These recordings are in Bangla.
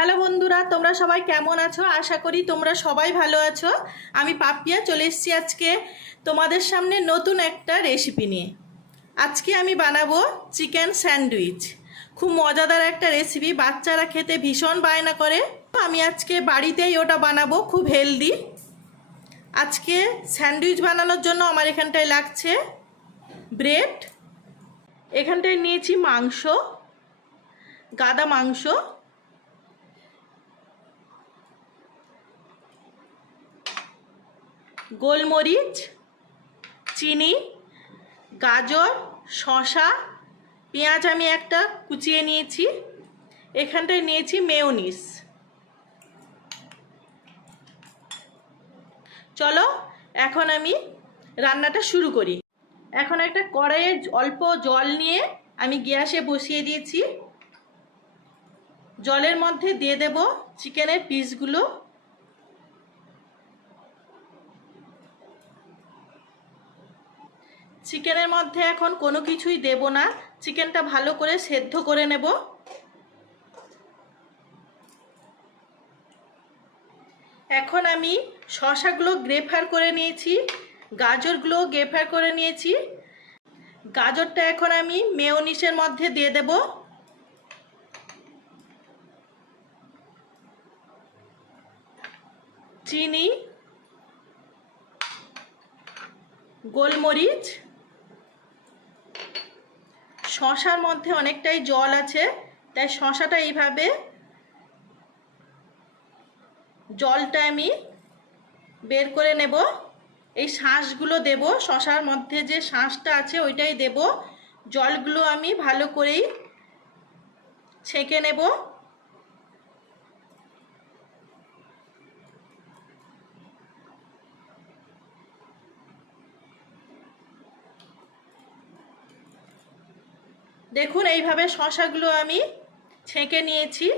হ্যালো বন্ধুরা, তোমরা সবাই কেমন আছো? আশা করি তোমরা সবাই ভালো আছো। আমি পাপিয়া চলে এসেছি আজকে তোমাদের সামনে নতুন একটা রেসিপি নিয়ে। আজকে আমি বানাবো চিকেন স্যান্ডউইচ। খুব মজাদার একটা রেসিপি, বাচ্চারা খেতে ভীষণ বায়না করে। আমি আজকে বাড়িতেই ওটা বানাবো, খুব হেলদি। আজকে স্যান্ডউইচ বানানোর জন্য আমার এখানটায় লাগছে ব্রেড, এখানটায় নিয়েছি মাংস, গাদা মাংস, গোলমরিচ, চিনি, গাজর, শসা, পেঁয়াজ আমি একটা কুচিয়ে নিয়েছি, এখানটায় নিয়েছি মেয়োনিজ। চলো এখন আমি রান্নাটা শুরু করি। এখন একটা কড়াইয়ে অল্প জল নিয়ে আমি গ্যাসে বসিয়ে দিয়েছি। জলের মধ্যে দিয়ে দেব চিকেনের পিসগুলো। চিকেনের মধ্যে এখন কোনো কিছুই দেব না, চিকেনটা ভালো করে সেদ্ধ করে নেব। এখন আমি শসাগুলো গ্রেফার করে নিয়েছি, গাজরগুলো গ্রেফার করে নিয়েছি। গাজরটা এখন আমি মেয়োনিজের মধ্যে দিয়ে দেব। চিনি, গোলমরিচ, শসার মধ্যে অনেকটাই জল আছে, তাই শসাটা এইভাবে জলটা আমি বের করে নেব। এই শাঁসগুলো দেব, শসার মধ্যে যে শাঁসটা আছে ওইটাই দেব। জলগুলো আমি ভালো করেই ছেঁকে নেব। দেখুন এইভাবে শসাগুলো আমি ছেঁকে নিয়েছি।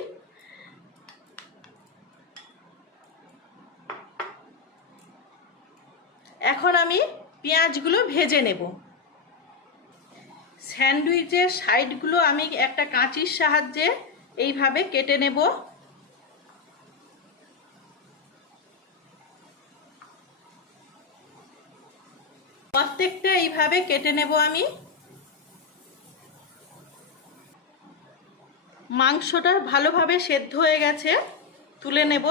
এখন আমি পেঁয়াজগুলো ভেজে নেব। স্যান্ডউইচের সাইডগুলো আমি একটা কাঁচির সাহায্যে এইভাবে কেটে নেব। প্রত্যেকটা এইভাবে কেটে নেব আমি। মাংসটা ভালোভাবে সেদ্ধ হয়ে গেছে, তুলে নেব।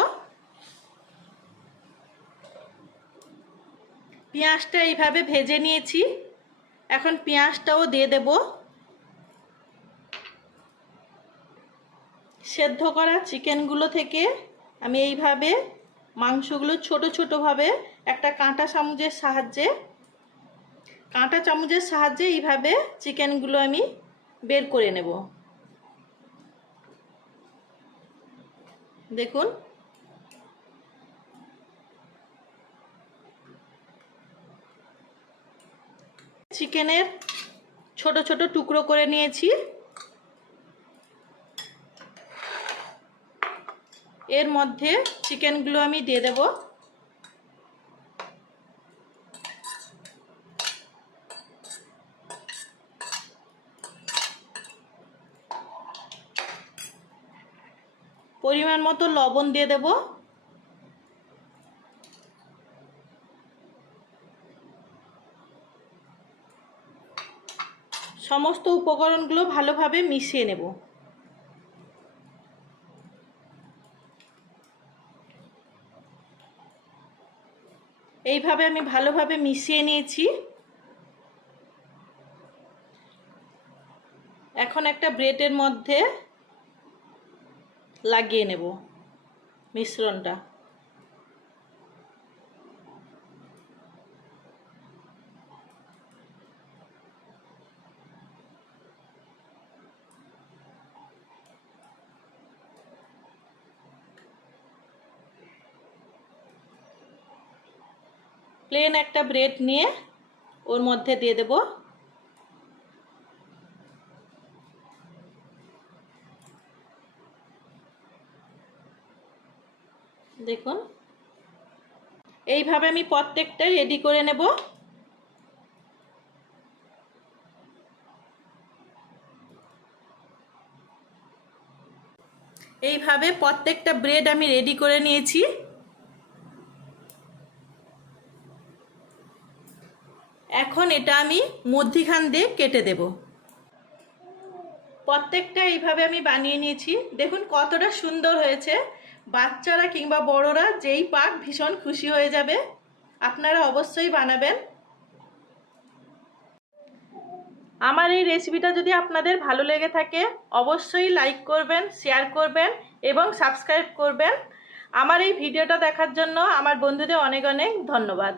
পেঁয়াজটা এইভাবে ভেজে নিয়েছি, এখন পেঁয়াজটাও দিয়ে দেব। সেদ্ধ করা চিকেনগুলো থেকে আমি এইভাবে মাংসগুলো ছোট ছোটোভাবে একটা কাঁটা চামচের সাহায্যে এইভাবে চিকেনগুলো আমি বের করে নেব। দেখুন চিকেনের ছোট ছোট টুকরো করে নিয়েছি। এর মধ্যে চিকেনগুলো আমি দিয়ে দেব। পরিমাণ মতো লবণ দিয়ে দেব। সমস্ত উপকরণগুলো ভালোভাবে মিশিয়ে নেব। এইভাবে আমি ভালোভাবে মিশিয়ে নিয়েছি। এখন একটা ব্রেডের মধ্যে লাগিয়ে নেব মিশ্রণটা। প্লেন একটা ব্রেড নিয়ে ওর মধ্যে দিয়ে দেব। দেখুন এইভাবে আমি প্রত্যেকটা রেডি করে নেব। এইভাবে প্রত্যেকটা ব্রেড আমি রেডি করে নিয়েছি। এখন এটা আমি মধ্যিখান দিয়ে কেটে দেব। প্রত্যেকটা এইভাবে আমি বানিয়ে নিয়েছি। দেখুন কতটা সুন্দর হয়েছে। বাচ্চারা কিংবা বড়রা যেই পাক ভীষণ খুশি হয়ে যাবে। আপনারা অবশ্যই বানাবেন। আমার এই রেসিপিটা যদি আপনাদের ভালো লেগে থাকে অবশ্যই লাইক করবেন, শেয়ার করবেন এবং সাবস্ক্রাইব করবেন। আমার এই ভিডিওটা দেখার জন্য আমার বন্ধুদের অনেক অনেক ধন্যবাদ।